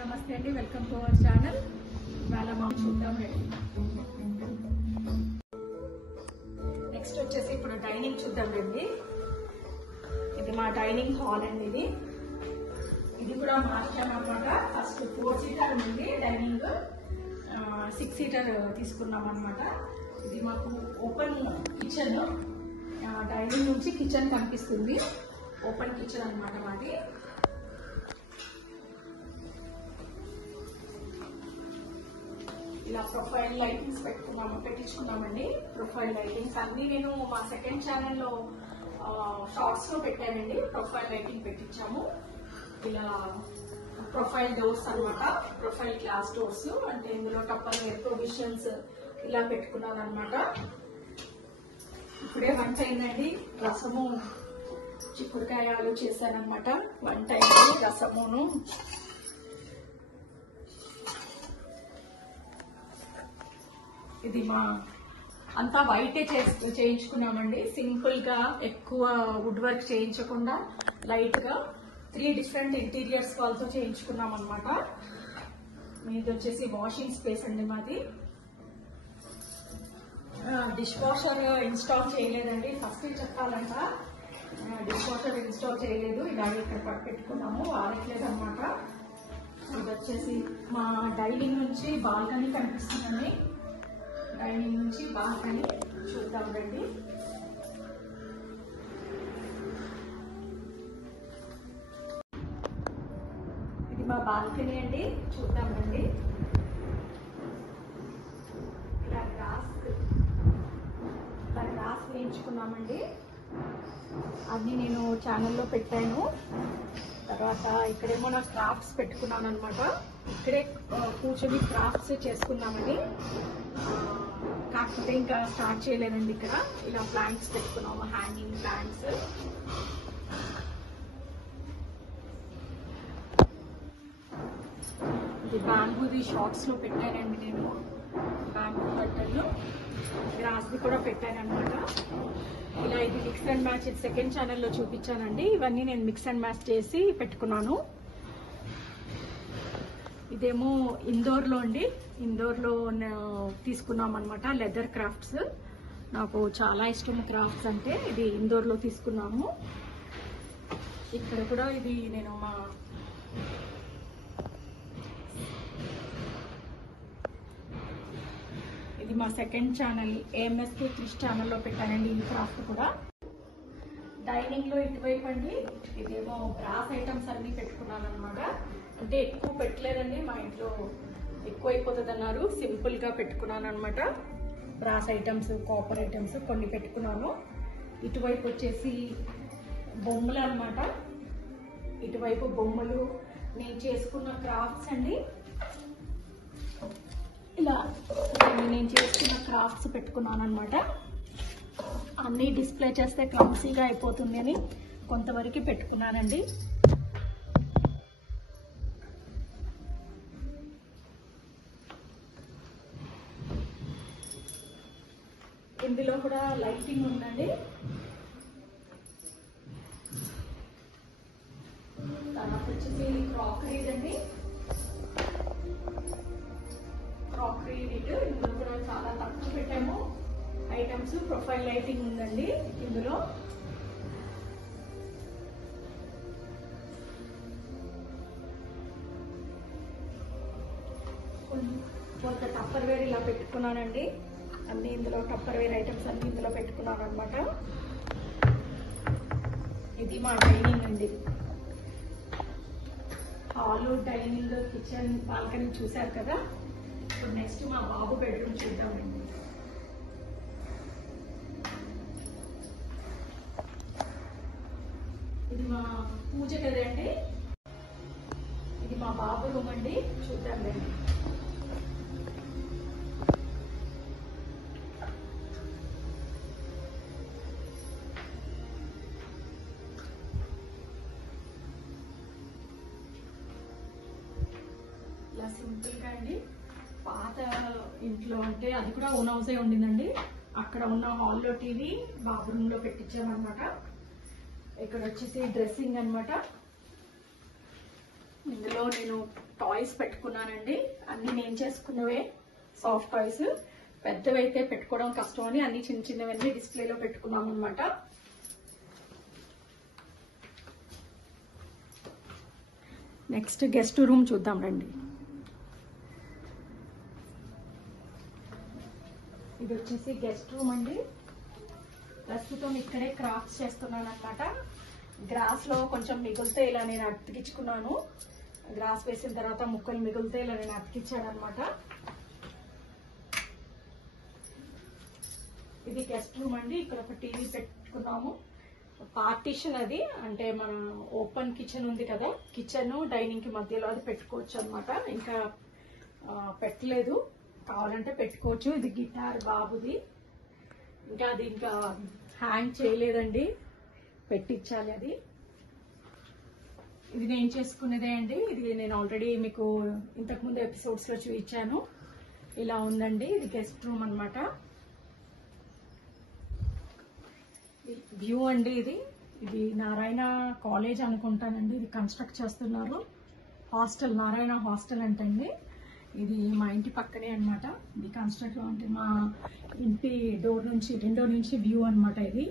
నమస్తే అండి, welcome to our channel. ఇవాళ మనం చూద్దాం. నెక్స్ట్ వచ్చేసి ఇప్పుడు డైనింగ్ చూద్దాం రండి. ఇది మా డైనింగ్ హాల్ అండి. ఇది కూడా మార్చాను అనమాట. ఫస్ట్ 4 సీటర్ ఉంది డైనింగ్, 6 సీటర్ తీసుకున్నాం అనమాట. ఇది మాకు ఓపెన్ కిచెన్, డైనింగ్ నుంచి కిచెన్ కనిపిస్తుంది. ఓపెన్ కిచెన్ అనమాట మాది. ఇలా ప్రొఫైల్ లైటింగ్స్ పెట్టించుకున్నామండి. ప్రొఫైల్ లైటింగ్స్ అన్ని నేను మా సెకండ్ ఛానల్లో షార్ట్స్ లో పెట్టానండి. ప్రొఫైల్ లైటింగ్ పెట్టించాము. ఇలా ప్రొఫైల్ డోర్స్ అనమాట, ప్రొఫైల్ గ్లాస్ డోర్స్. అంటే ఇందులో టప్పర్ ప్రొవిజన్స్ ఇలా పెట్టుకున్నాను అనమాట. ఇప్పుడే వంట అయిందండి. రసము చిక్కుడుకాయ ఆలు చేశానమాట. వంట అయింది, రసమును. ఇది మా అంతా వైటే చేయించుకున్నామండి. సింపుల్ గా, ఎక్కువ వుడ్ వర్క్ చేయించకుండా లైట్ గా 3 డిఫరెంట్ ఇంటీరియర్స్ వాళ్ళతో చేయించుకున్నాం అనమాట. మీది వచ్చేసి వాషింగ్ స్పేస్ అండి మాది. డిష్ వాషర్ ఇన్స్టాల్ చేయలేదండి. ఫస్ట్ చెప్పాలంట, డిష్ వాషర్ ఇన్స్టాల్ చేయలేదు. ఇలాగే ఇక్కడ పెట్టుకున్నాము, వాడట్లేదు అనమాట. ఇది వచ్చేసి మా డైనింగ్ నుంచి బాల్కనీ కనిపిస్తుందండి. డైనింగ్ నుంచి బాల్కనీ చూద్దాం రండి. ఇది మా బాల్కనీ అండి, చూద్దాం రండి. ఇలా గ్రాస్ వేయించుకున్నామండి. అన్ని నేను ఛానల్లో పెట్టాను. తర్వాత ఇక్కడేమో నా క్రాఫ్ట్స్ పెట్టుకున్నాను అనమాట. ఇక్కడే కూర్చొని క్రాఫ్ట్స్ చేసుకున్నామండి. కాకపోతే ఇంకా స్టార్ట్ చేయలేదండి. ఇక్కడ ఇలా ప్లాంట్స్ పెట్టుకున్నాము, హ్యాంగింగ్ ప్లాంట్స్. ఇది బ్యాంబూది షార్ట్స్ లో పెట్టానండి నేను. బ్యాంబూ కట్టర్లు గ్రాస్ది కూడా పెట్టాను అనమాట. ఇలా ఇది మిక్స్ అండ్ మ్యాచ్, ఇది సెకండ్ ఛానల్లో చూపించానండి. ఇవన్నీ నేను మిక్స్ అండ్ మ్యాచ్ చేసి పెట్టుకున్నాను. ఇదేమో ఇందోర్లో అండి. ఇందోర్లో తీసుకున్నాం అనమాట. లెదర్ క్రాఫ్ట్స్, నాకు చాలా ఇష్టం క్రాఫ్ట్స్ అంటే. ఇది ఇందోర్లో తీసుకున్నాము. ఇక్కడ కూడా ఇది నేను ఇది మా సెకండ్ ఛానల్ AMSK క్రిష్ ఛానల్లో పెట్టానండి. ఈ క్రాఫ్ట్ కూడా డైనింగ్ లో ఇటువైపు అండి. ఇదేమో బ్రాస్ ఐటమ్స్ అన్ని పెట్టుకున్నాను అనమాట. అంటే ఎక్కువ పెట్టలేదండి, మా ఇంట్లో ఎక్కువ అయిపోతుంది అన్నారు. సింపుల్ గా పెట్టుకున్నాను అనమాట. బ్రాస్ ఐటమ్స్, కాపర్ ఐటమ్స్ కొన్ని పెట్టుకున్నాను. ఇటువైపు వచ్చేసి బొమ్మలు అనమాట. ఇటువైపు బొమ్మలు నేను చేసుకున్న క్రాఫ్ట్స్ అండి. ఇలా నేను చేసుకున్న క్రాఫ్ట్స్ పెట్టుకున్నాను అనమాట. అన్నీ డిస్ప్లే చేస్తే క్లమ్సీగా అయిపోతుంది అని కొంతవరకు పెట్టుకున్నానండి. ఇందులో కూడా లైటింగ్ ఉందండి. తర్వాత వచ్చేసి క్రాకరీ అండి. క్రాకరీ యూనిట్, ఇందులో కూడా చాలా తక్కువ పెట్టాము ఐటమ్స్. ప్రొఫైల్ లైటింగ్ ఉందండి ఇందులో. కొంత టప్పర్ వేర్ ఇలా పెట్టుకున్నానండి. అన్ని ఇందులో టప్పర్ వేర్ ఐటమ్స్ అన్ని ఇందులో పెట్టుకున్నాను అనమాట. ఇది మా డైనింగ్ అండి. హాల్, డైనింగ్, కిచెన్, బాల్కనీ చూసారు కదా. ఇప్పుడు నెక్స్ట్ మా బాబు బెడ్రూమ్ చూద్దామండి. ఇది మా పూజ కదండి. ఇది మా బాబు రూమ్ అండి, చూద్దాం రండి. ఇలా సింపుల్ గా అండి. పాత ఇంట్లో అంటే అది కూడా ఓన్ హౌసే ఉండిందండి. అక్కడ ఉన్న హాల్లో టీవీ బాబు రూమ్ లో పెట్టించామన్నమాట. ఇక్కడ వచ్చేసి డ్రెస్సింగ్ అనమాట. ఇందులో నేను టాయ్స్ పెట్టుకున్నానండి. అన్ని నేను చేసుకున్నవే, సాఫ్ట్ టాయ్స్. పెద్దవైతే పెట్టుకోవడం కష్టం అని అన్ని చిన్న చిన్నవన్నీ డిస్ప్లేలో పెట్టుకున్నాం అనమాట. నెక్స్ట్ గెస్ట్ రూమ్ చూద్దాం రండి. ఇది వచ్చేసి గెస్ట్ రూమ్ అండి. ప్రస్తుతం ఇక్కడే క్రాఫ్ట్స్ చేస్తున్నాను అనమాట. గ్రాస్ లో కొంచెం మిగిలితే ఇలా నేను అతికించుకున్నాను. గ్రాస్ వేసిన తర్వాత ముక్కలు మిగిలితే ఇలా నేను అతికించాను అనమాట. ఇది గెస్ట్ రూమ్ అండి. ఇక్కడ ఒక టీవీ పెట్టుకున్నాము. పార్టీషన్ అది, అంటే మన ఓపెన్ కిచెన్ ఉంది కదా, కిచెన్ డైనింగ్ కి మధ్యలో అది పెట్టుకోవచ్చు అనమాట. ఇంకా పెట్టలేదు, కావాలంటే పెట్టుకోవచ్చు. ఇది గిటార్ బాబుది. ఇంకా అది ఇంకా హ్యాంగ్ చేయలేదండి, పెట్టించాలి అది. ఇది నేను చేసుకునేదే అండి. ఇది నేను ఆల్రెడీ మీకు ఇంతకుముందు ఎపిసోడ్స్ లో చూపించాను. ఇలా ఉందండి. ఇది గెస్ట్ రూమ్ అనమాట. వ్యూ అండి. ఇది నారాయణ కాలేజ్ అనుకుంటానండి. ఇది కన్స్ట్రక్ట్ చేస్తున్నారు. హాస్టల్, నారాయణ హాస్టల్ అంటండి. ఇది మా ఇంటి పక్కనే అనమాట. ఇది కన్స్ట్రక్ట్ అంటే మా ఇంటి డోర్ నుంచి, విండో నుంచి వ్యూ అనమాట. ఇది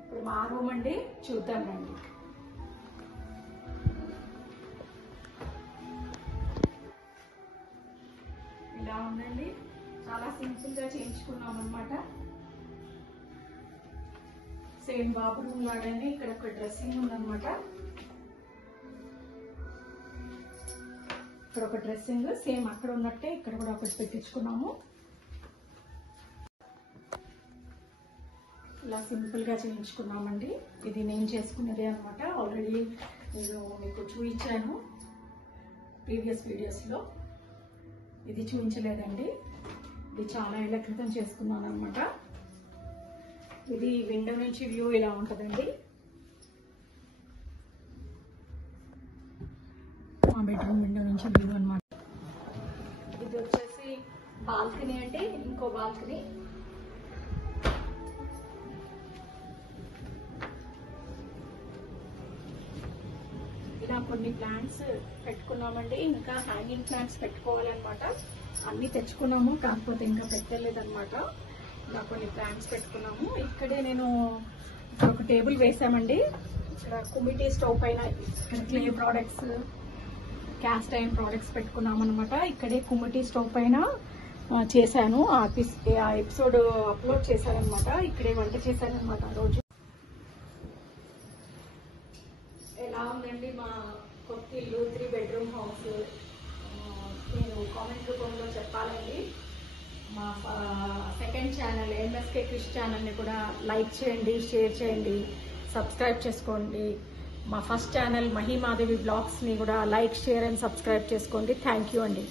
ఇప్పుడు మా రూమ్ అండి, చూద్దాం రండి. ఇలా ఉందండి. చాలా సింపుల్ గా చేయించుకున్నాం అనమాట. సేమ్ బాబు రూమ్ లాగానే ఇక్కడ ఒక డ్రెస్సింగ్ ఉందన్నమాట. ఇక్కడ ఒక డ్రెస్సింగ్ సేమ్ అక్కడ ఉన్నట్టే ఇక్కడ కూడా ఒకటి పెట్టించుకున్నాము. ఇలా సింపుల్ గా చేయించుకున్నామండి. ఇది నేను చేసుకున్నదే అనమాట. ఆల్రెడీ నేను మీకు చూపించాను ప్రీవియస్ వీడియోస్ లో. ఇది చూపించలేదండి. ఇది చాలా ఏళ్ల క్రితం చేసుకున్నాను అనమాట. ఇది విండో నుంచి వ్యూ ఇలా ఉంటుందండి. మా బెడ్రూమ్ విండో నుంచి వ్యూ అనమాట. ఇది వచ్చేసి బాల్కనీ అంటే ఇంకో బాల్కనీ. ఇలా కొన్ని ప్లాంట్స్ పెట్టుకున్నామండి. ఇంకా హ్యాంగింగ్ ప్లాంట్స్ పెట్టుకోవాలన్నమాట. అన్ని తెచ్చుకున్నాము, కాకపోతే ఇంకా పెట్టలేదన్నమాట. ఇలా కొన్ని ప్లాంట్స్ పెట్టుకున్నాము. ఇక్కడే నేను ఒక టేబుల్ వేసామండి. ఇక్కడ కుమిటీ స్టవ్ పైన ఇక్కడ clay products, cast iron products పెట్టుకున్నాం అనమాట. ఇక్కడే కుమిటీ స్టవ్ పైన చేశాను. ఆ ఎపిసోడ్ అప్లోడ్ చేశాను అనమాట. ఇక్కడే వంట చేశాను అనమాట ఆ రోజు. ఎలా ఉందండి మా కొత్త ఇల్లు, 3 బెడ్రూమ్ హౌస్? నేను కామెంట్ రూపంలో చెప్పాలండి. మా సెకండ్ ఛానల్ ఎంఎస్కే క్రిష్ ఛానల్ని కూడా లైక్ చేయండి, షేర్ చేయండి, సబ్స్క్రైబ్ చేసుకోండి. మా ఫస్ట్ ఛానల్ మహిమాదేవి బ్లాగ్స్ని కూడా లైక్, షేర్ అండ్ సబ్స్క్రైబ్ చేసుకోండి. థ్యాంక్ యూ అండి.